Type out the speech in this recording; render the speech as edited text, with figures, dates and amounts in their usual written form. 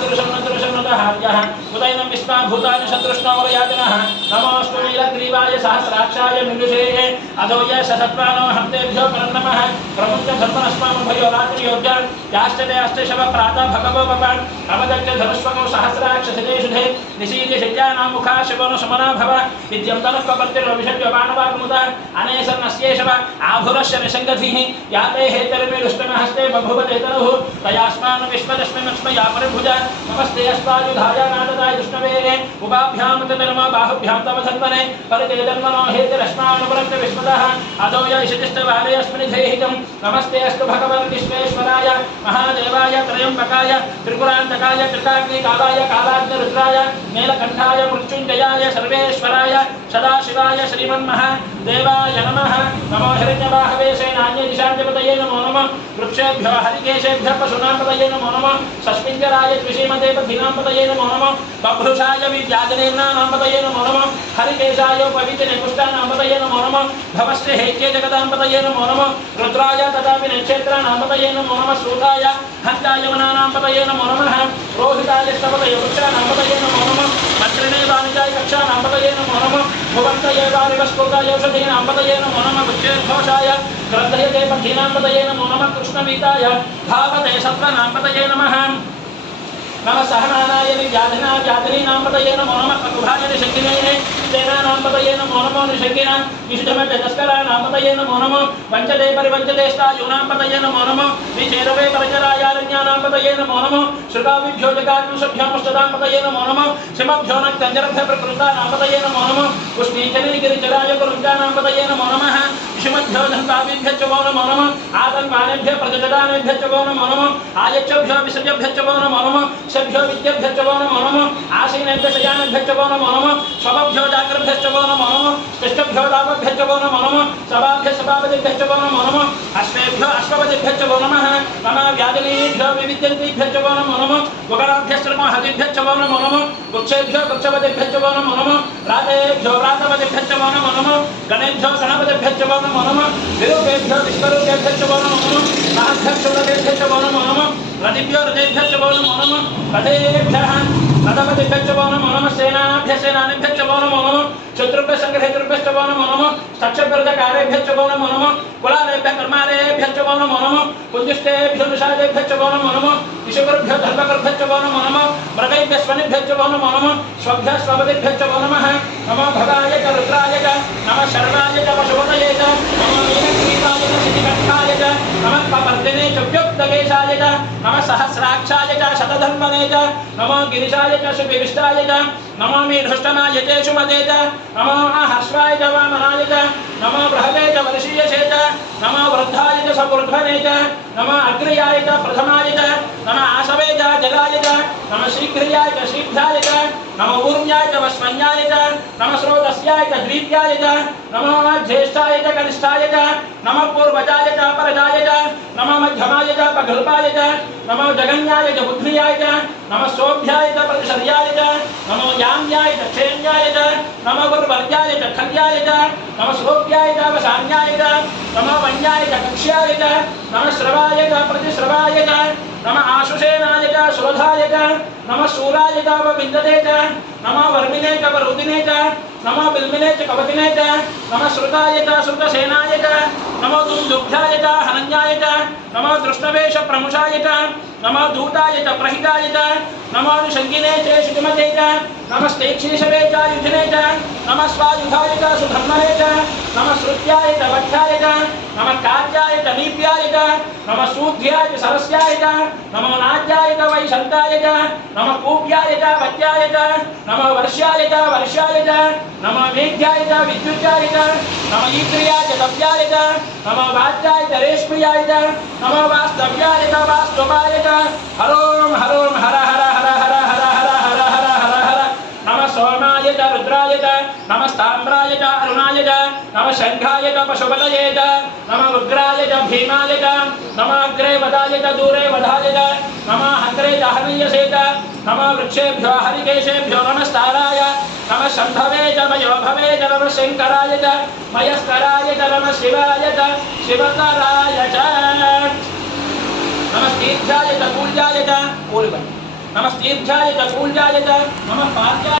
महादुर्शन्नदुर्शन्नदहार्यः उदयनं विश्वा भूतानि शत्रुष्णोरयादिनः नमोऽस्तु नीलग्रीवाय सहस्राक्षाय मिलुषे अधोय ससत्वानो हन्तेभ्यो नमः प्रमुञ्च धर्मनस्मामभयो रात्रियोग्य याश्चते अष्टशव प्रातः भगवो भवान् अवदक्ष धनुष्वको सहस्राक्षसिते निशीति शय्यानामुखा शिवनो समना भव विद्यं तनुःकपर्तिर्विषज्यबाणवाग्मुद अनेसन्नस्येषव आभुरस्य निषङ्गधिः याते हेतर्मिरुष्टमहस्ते बभुवतेतनुः तयास्मान् विश्वदस्मिन्नक्ष्मया परिभुज नमस्ते अस्मायुधाय नाददाय दुष्णवे उभाभ्यां तदर्म बाहुभ्यां तव धन्वने परितेजन्मनो हेतिरस्मानुपरक्त विश्वदः अधो यशितिष्ठवारे अस्मिन्निधेहितं नमस्ते अस्तु भगवन् विश्वेश्वराय महादेवाय त्रयम्बकाय त्रिपुरान्तकाय त्रिकाग्निकालाय कालाग्निरुद्राय नीलकण्ठाय मृत्युञ्जयाय सर्वेश्वराय सदाशिवाय श्रीमन्महादेवाय नमः नमो हिरण्यवाहवे सेनान्यदिशाञ्जपतये नमो नमः वृक्षेभ्यो हरिकेशेभ्यः पशूनां नमो नमः सस्मिञ्जराय त्रिशीमते पथीनां नमो नमः बभ्रुषाय विद्याजनेनां नमो नमः हरिकेशाय पवित्रनेपुष्टानां नमो नमः भवस्य हेत्ये जगदां नमो नमः रुद्राय तथापि नक्षत्राणां नमो नमः सूताय हन्ताय वनानां नमो नमः रोहिताय स्तवतय वृक्षाणां नमो नमः मन्त्रिणे वाणिजाय कक्षाणां नमो नमः भुवन्तये वारिवस्फुटाय औषधीनां नमो नमः गुच्छेर्घोषाय ग्रन्थयते पथीनां नमो नमः कृष्णवीताय धावते सत्त्वनां नमः नमः सहनानाय व्याधिना व्याधिनीनां नमो नमः ककुभाय निषङ्गिने सेनानां नमो नमो निषङ्गिना विशुद्धमते तस्कराणां नमो नमः वञ्चते परिवञ्चते स्तायूनां नमो नमः विचेरवे परिचरायारण्यानां नमो नमः श्रुताविभ्यो जगात्युषभ्योमुष्टदां नमो नमः सिमभ्यो नक्तञ्जरभ्य प्रकृतानां नमो नमः पुष्णीचरीगिरिचराय कुरुञ्जानां नमो नमः विषुमभ्यो धन्वाविभ्यश्च वो नमो नमः आतङ्कानेभ्यः प्रजदानेभ्यश्च वो नमो नमः आयच्छभ्यो विसर्जभ्यश्च वो नमो नमः सभ्यो विद्यभ्यश्च वो नमो नमः आसीनेभ्यः शयानेभ्यश्च वो नमो नमः स्वभ्यो जागृभ्यश्च वो नमो नमः तिष्ठभ्यो दावभ्यश्च वो नमो नमः सभाभ्यः सभापतिभ्यश्च वो नमो नमः अश्वेभ्यो अश्वपतिभ्यश्च वो नमः नमः व्याजनीभ्यो विविद्यन्तीभ्यश्च वो नमो नमः वगराभ्यश्च हतिभ्यश्च वो नमो नमः वृक्षेभ्यो वृक्षपतिभ्यश्च वो नमो नमः रातेभ्यो रातपतिभ्यश्च वो नमो नमः गणेभ्यो गणपतिभ्यश्च वो नमो नमः विरूपेभ्यो विश्वरूपेभ्यश्च वो नमो नमः महाभ्यश्च रथेभ्यश्च वो नमो नमः रथिभ्यो रथेभ्यश्च वो नमो नमः रथेभ्यः रथपतिभ्यश्च वो नमो नमः सेनाभ्यः सेनानिभ्यश्च वो नमो नमः शत्रुभ्यः संग्रहेतृभ्यश्च वो नमो नमः साक्षात्कारकारेभ्यश्च वो नमो नमः कुलालेभ्यः कर्मारेभ्यश्च वो नमो नमः कुञ्जिष्टेभ्यो निषादेभ्यश्च वो नमो नमः विषुकर्भ्यो धर्मकर्भ्यश्च वो नमो नमः मृगैभ्यः स्वनिभ्यश्च वो नमो नमः स्वभ्यः स्वपतिभ्यश्च वो नमः नमो भगाय च रुद्राय च नमः शर्वाय च पशुपतये च नमो नीलग्रीवाय च शितिकण्ठाय च नमः कपर्दिने च व्युक्तकेशाय च नमः सहस्राक्षाय च शतधन्वने च नमो गिरिशाय च सुविविष्टाय च नमो मीढुष्टमाय च सुमते च नमो हर्ष्वाय च वामनाय च नमो बृहते च वर्षीयसे च नमो वृद्धाय च सपूर्ध्वने च नमो अग्र्याय च प्रथमाय च नमः आशवे च जगाय च नमः शीघ्र्याय च शीघ्राय च नमो ऊर्म्याय च वस्मन्याय च नमः स्रोतस्याय च द्वीप्याय च नमो ज्येष्ठाय च कनिष्ठाय च नमः पूर्वजाय च अपरजाय च नमः मध्यमाय च पगल्पाय च नमो जगन्याय च बुद्ध्याय च नमः सोभ्याय च प्रतिशर्याय च नमो याम्याय च क्षेम्याय च नमो गुरुवर्याय च खर्याय च नमः श्रोभ्याय च वसान्याय च नमो वन्याय च कक्ष्याय च नमः श्रवाय च प्रतिश्रवाय च नमः आशुषेनाय च सुरधाय च नमः शूराय च विन्दते च नमः वर्मिने च वरुदिने च नमः बिल्मिने च कवतिने च नमः श्रुताय च श्रुतसेनाय च नमो दुन्दुभ्याय च हनन्याय च नमो दृष्टवेश प्रमुषाय च नमो दूताय च प्रहिताय च नमो निषङ्गिने च शुचिमते च नमः स्तेक्षीषवे च युधिने च नमः स्वायुधाय च सुधर्मने च नमः श्रुत्याय च वक्ष्याय च नमः कार्याय च नीप्याय च नमः सूध्याय च सरस्याय च नमो नाज्याय च वैशन्ताय च नमः कूप्याय च वत्याय च नमो वर्ष्याय च वर्ष्याय च नमो मेघ्याय च विद्युत्याय च नमो ईक्रियाय च तव्याय च नमो वाच्याय च रेश्म्याय च नमो वास्तव्याय च वास्तवाय च हरोम हरोम हर हर हर हर हर हर हर हर हर हर नमः सोमाय च रुद्राय च नमः ताम्राय च अरुणाय च नमः शंखाय च पशुपतये च नमः उग्राय च भीमाय च नमः अग्रे वदाय च दूरे वधाय च नमः हंत्रे च हनीयसे च नमः वृक्षेभ्यो हरिकेशेभ्यो नमस्ताराय नमः शंभवे च मयोभवे च नमः शंकराय च मयस्कराय च नमः शिवाय च शिवकराय च नमः तीर्थाय च पूज्याय च नमस्तीर्थाय च कूल्याय च नमः पाद्याय